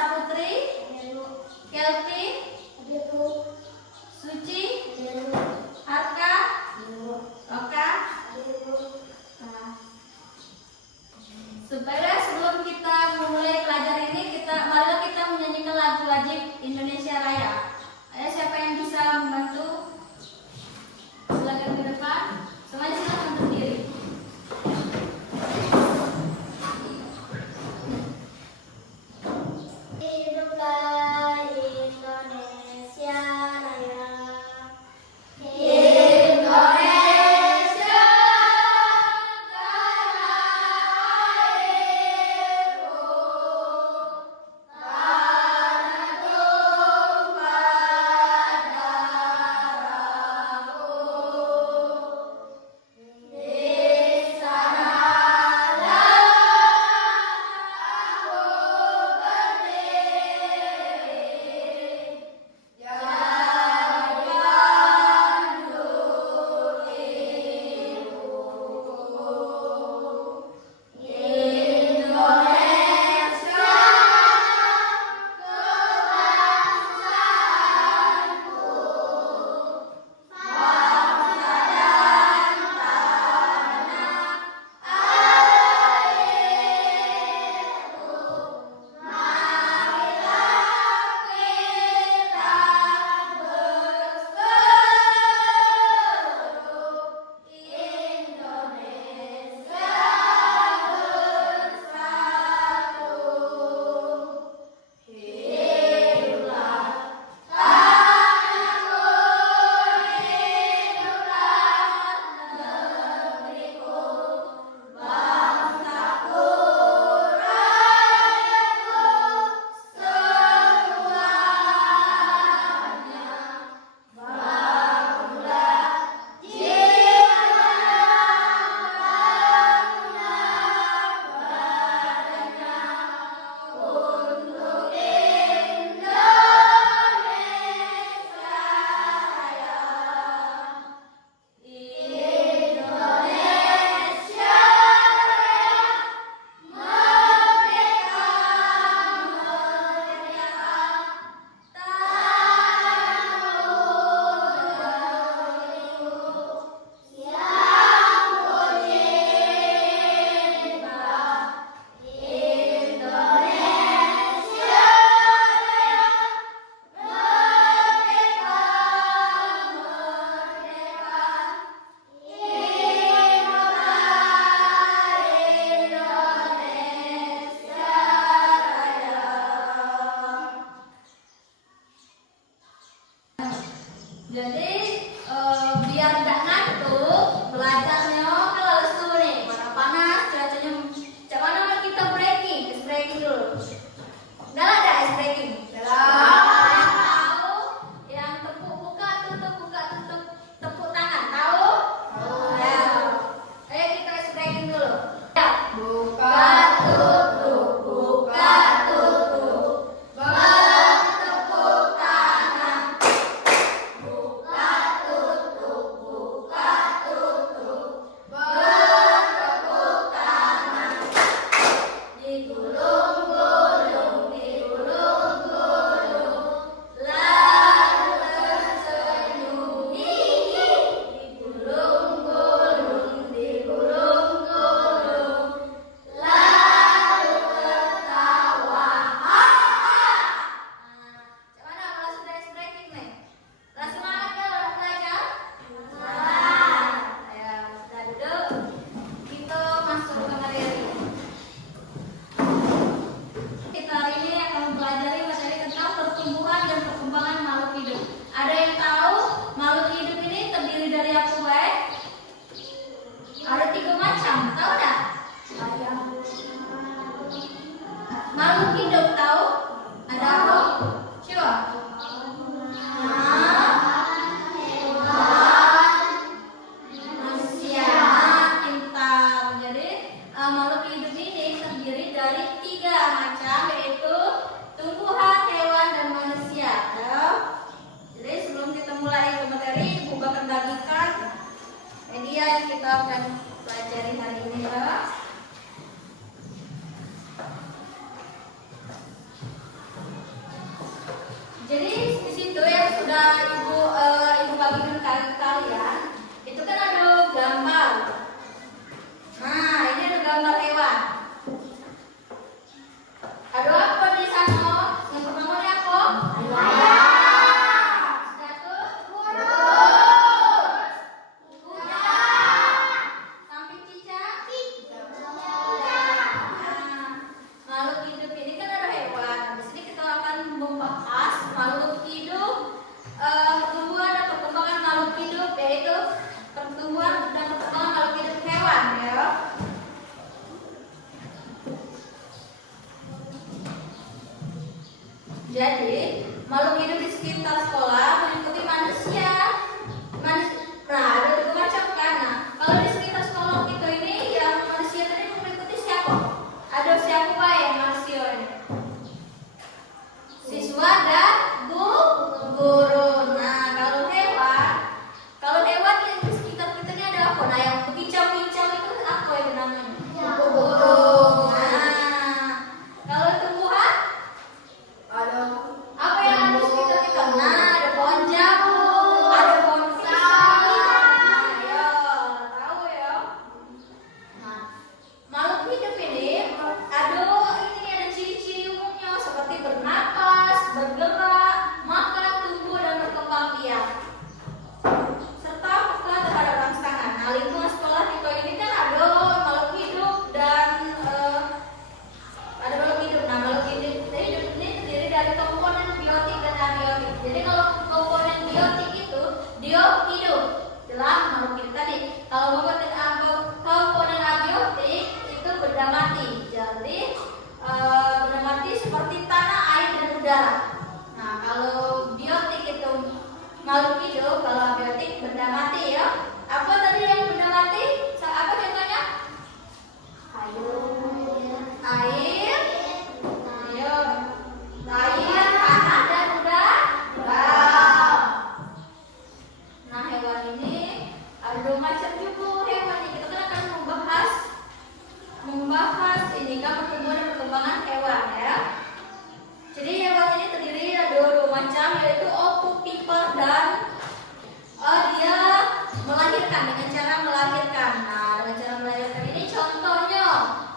Saputri, Kelvin, Suci, Arka, Oka. Nah, supaya sebelum kita memulai pelajaran ini, marilah kita menyanyikan lagu wajib Indonesia Raya. Ayo, siapa yang bisa membantu? Silakan ke depan. Semuanya silakan berdiri. Hiduplah Indonesia Raya. Jadi biar nggak ngantuk belajarnya kalau lesu nih, mana panas cuacanya. Cak mana kita breaking dulu. Udah ada ice breaking. Yang tahu, yang tepuk buka tutup tepuk tangan tahu? Ya. Ayo kita ice breaking dulu. Ya. Buka tutup, buka tutup. Bertepuk tangan. Buka Jadi makhluk hidup di sekitar sekolah meliputi manusia. Nah, ada dua macam kan. Nah, kalau di sekitar sekolah kita ini yang manusia tadi meliputi siapa? Ada siapa yang manusia ini? Siswa dan guru. Nah, kalau hewan yang di sekitar kita ini ada apa? Nah, yang berkicau-kicau itu apa itu namanya? Burung. Nah, kalau tumbuhan Ada apa yang ada di sekitar kita? Nah, ada pohon jambu, ada pohon pisang. Nah, ya, tahu ya. Nah, makhluk hidup ini ada ciri-ciri umumnya seperti bernapas, bergerak, makan, tumbuh dan berkembang biak, serta peka terhadap rangsangan. Nah, lingkungan sekolah kita ini kan ada makhluk hidup dan ada makhluk hidup. Nah, makhluk hidup ini terdiri dari komponen biotik dan abiotik. Jadi kalau komponen biotik itu dia hidup, jelas makhluk hidup tadi. Kalau komponen abiotik itu benda mati. Jadi benda mati seperti tanah, air dan udara. Nah, kalau biotik itu makhluk hidup, kalau abiotik benda mati ya. Apa tadi yang benda mati? Apa contohnya? Air, ya, air, tanah dan udara. Nah, hewan ini ada dua macam juga hewan ini. Kita kan akan membahas ini kan pertumbuhan dan perkembangan hewan ya. Jadi hewan ini terdiri dari dua macam, yaitu ovipar dan dia melahirkan dengan cara melahirkan. Nah, dengan cara melahirkan ini contohnya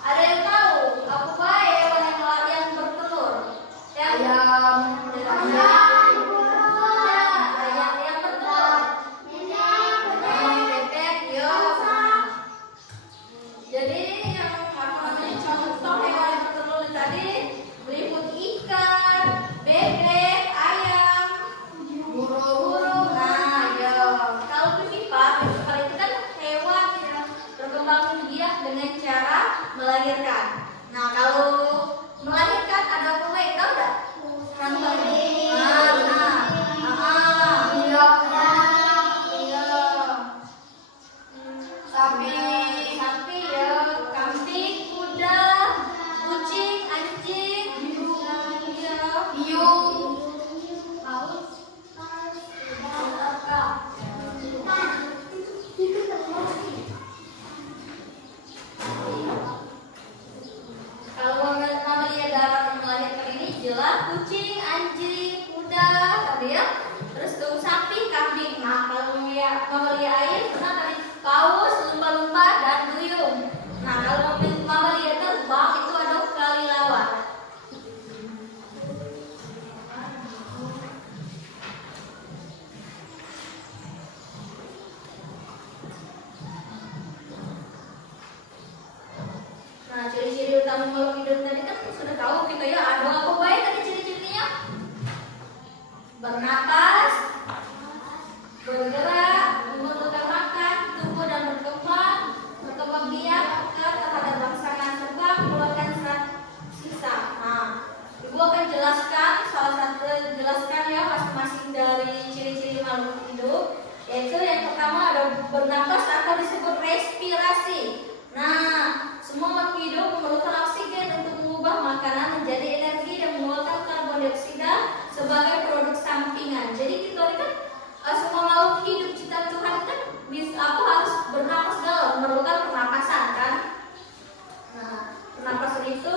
ada yang tahu apa hewan yang bertelur? ayam. Ayam yang bertelur. Bebek, ya. Jadi yang contoh hewan yang bertelur tadi meliputi ikan, bebek, ayam, burung. Nah, ya. Kalau vivipar itu kan hewan yang berkembang biak dengan cara melahirkan. Nah, kalau melahirkan ada apa baik tahu enggak? Contohnya. Ah, benar. Iya. Sapi ya, kambing, kuda, kucing, anjing, biung, paus, kalau mamalia darat yang melahirkan ini jelas kucing, anjing, kuda, tadi ya. Terus tuh sapi, kambing. Nah, kalau mamalia air pernah tadi paus, lumba-lumba dan duyung. Nah, kalau mamalia terbang itu ada kelelawar. Nah, ciri-ciri utama makhluk hidup tadi kan sudah tahu kita ya. Ada apa baik tadi ciri-cirinya? Bernapas, bergerak, membutuhkan makan, tumbuh dan berkembang biak terhadap rangsangan serta mengeluarkan zat sisa. Nah, Ibu akan jelaskan ya masing-masing dari ciri-ciri makhluk hidup. Yaitu yang pertama ada bernapas atau disebut respirasi. Nah, semua makhluk hidup memerlukan oksigen untuk mengubah makanan menjadi energi dan mengeluarkan karbon dioksida sebagai produk sampingan. Jadi kita ini kan semua makhluk hidup ciptaan Tuhan kan harus bernapas dalam, memerlukan pernapasan kan. Nah, pernapasan itu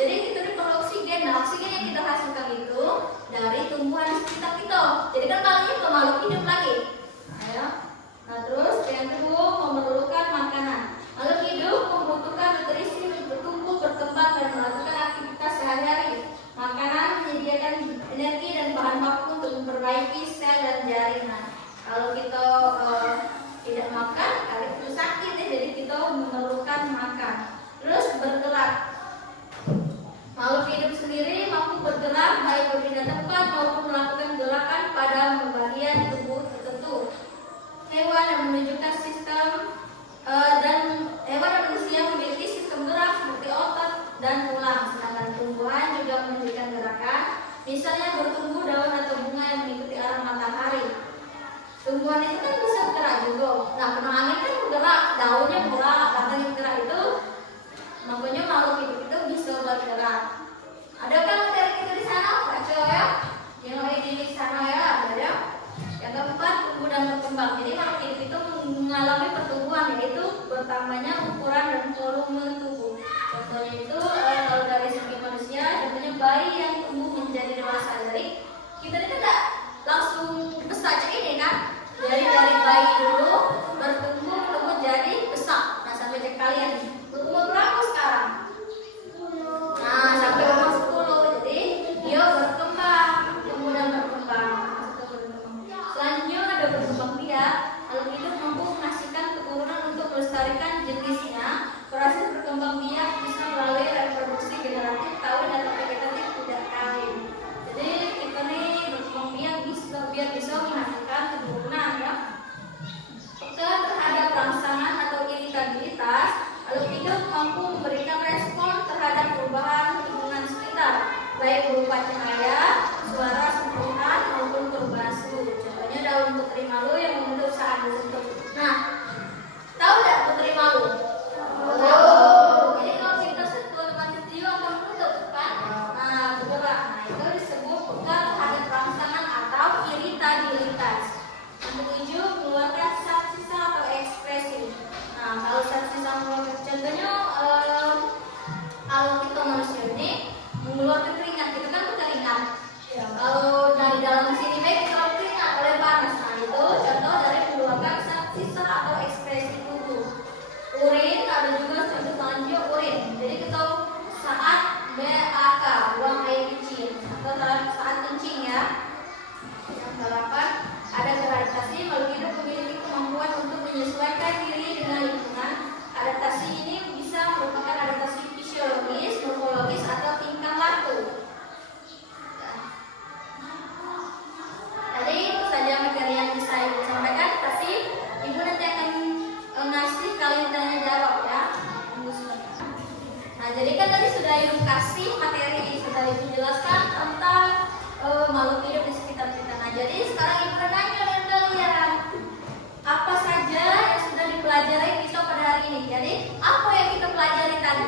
jadi kita ini perlu oksigen. Nah, oksigen yang kita hasilkan itu dari tumbuhan di sekitar kita. Jadi kan makhluknya ke makhluk hidup lagi. Nah, ya. Nah, terus yang kedua memerlukan makanan. Makhluk hidup membutuhkan nutrisi untuk bertumbuh, berkembang Misalnya bertumbuh daun atau bunga yang mengikuti arah matahari. Tumbuhan itu kan bisa bergerak juga. Nah, kena angin kan bergerak, daunnya bergerak, batangnya bergerak itu. Makanya makhluk hidup itu bisa bergerak. Adakah materi kita di sana? Baca ya. Yang lagi di sana ya, ada ya. Yang keempat, tumbuh dan berkembang. Jadi makhluk hidup itu mengalami pertumbuhan, yaitu bertambahnya ukuran dan volume tubuh. Contohnya itu kalau dari segi manusia, contohnya bayi yang tumbuh menjadi dewasa. Jadi kita ini tidak langsung besar cek ini kan. Jadi dari bayi dulu bertumbuh jadi besar. Nah sampai cek kalian berumur berapa sekarang? Nah sampai umur 10. Jadi dia berkembang, kemudian berkembang. Selanjutnya ada berkembang biak. Makhluk hidup mampu menghasilkan keturunan untuk melestarikan jenisnya. Proses berkembang biak bisa melalui reproduksi generatif, kawin atau vegetatif tidak kawin. Jadi kita nih berkembang biak biar bisa menghasilkan keturunan ya. Terhadap rangsangan atau iritabilitas, makhluk hidup mampu memberikan respon terhadap perubahan lingkungan sekitar, baik berupa cahaya, suara, sentuhan maupun perubahan suhu. Contohnya daun putri malu yang membentuk saat disentuh. Nah, tahu nggak putri malu? Jadi kalau kita sentuh otomatis dia akan menutup kan? Nah, bergerak. Nah, itu disebut peka terhadap rangsangan atau iritabilitas. Yang ketujuh, mengeluarkan sisa atau ekspresi. Nah, kalau sisa mengeluarkan, contohnya kalau kita manusia ini mengeluarkan keringat, kita kan keringat. Kalau dari dalam sini baik kita keringat oleh panas. Nah, itu contoh dari mengeluarkan sisa atau ekspresi tubuh. Urin, ada juga contoh selanjutnya urin. Jadi kita saat BAK, buang air kecil, atau saat kencing ya. Yang ke-8, ada adaptasi. Makhluk hidup memiliki kemampuan untuk menyesuaikan diri dengan lingkungan. Adaptasi ini bisa merupakan adaptasi fisiologis, morfologis, atau tingkah laku. Jadi itu saja materi yang bisa Ibu sampaikan. Kasih Ibu nanti akan ngasih kalian tanya jawab ya. Nah, jadi kan tadi sudah Ibu kasih materi, sudah Ibu jelaskan tentang makhluk hidup di sekitar kita. Nah, jadi sekarang Ibu nanya dengan kalian, apa saja yang sudah dipelajari kita pada hari ini? Jadi, apa yang kita pelajari tadi?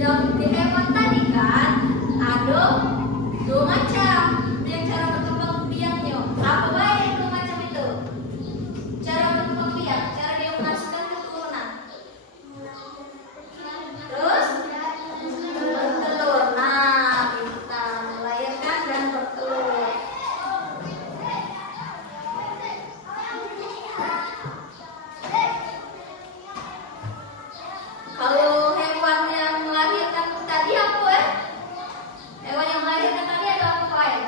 Yang di hewan tadi kan ada dua macam yang cara berkembang biaknya. Apa baik dua macam itu? Cara berkembang biak, cara dia menghasilkan keturunan. Terus bertelur. Nah, kita melahirkan dan bertelur. Kalau hewan yang melahirkan tadi apa ya? Hewan yang melahirkan tadi ada apa ya?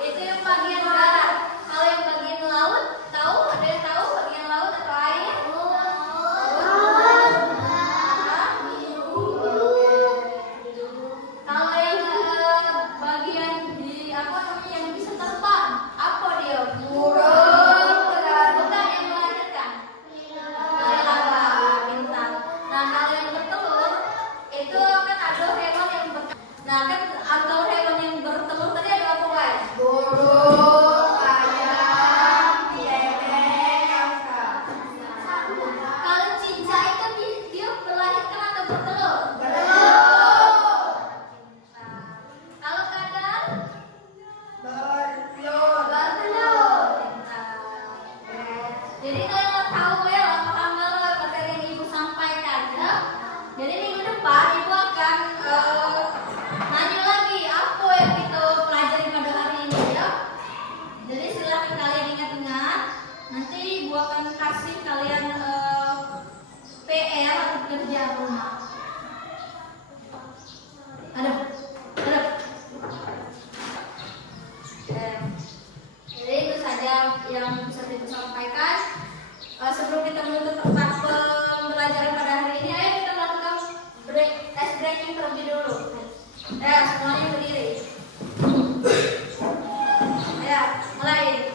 Itu yang bagian darat. Kalau yang bagian laut, tahu? Ada yang tahu bagian laut atau air? Kalau yang bagian di apa namanya yang bisa terbang, apa dia? Burung. Bukan yang melahirkan. Bintang. Nah, kalau yang bertelur itu kan ada hewan yang nah kan kalau hewan yang bertelur tadi ada apa guys? Burung, ayam, bebek, Kalau cincai itu dia melahirkan atau bertelur? bertelur, Kalau kadal bertelur. Jadi kalian mau tahu ya, paham nggak materi yang Ibu sampaikan ya? Jadi minggu depan Ibu akan nanya breaking terlebih dulu. Ya, semuanya berdiri. Ya, mulai.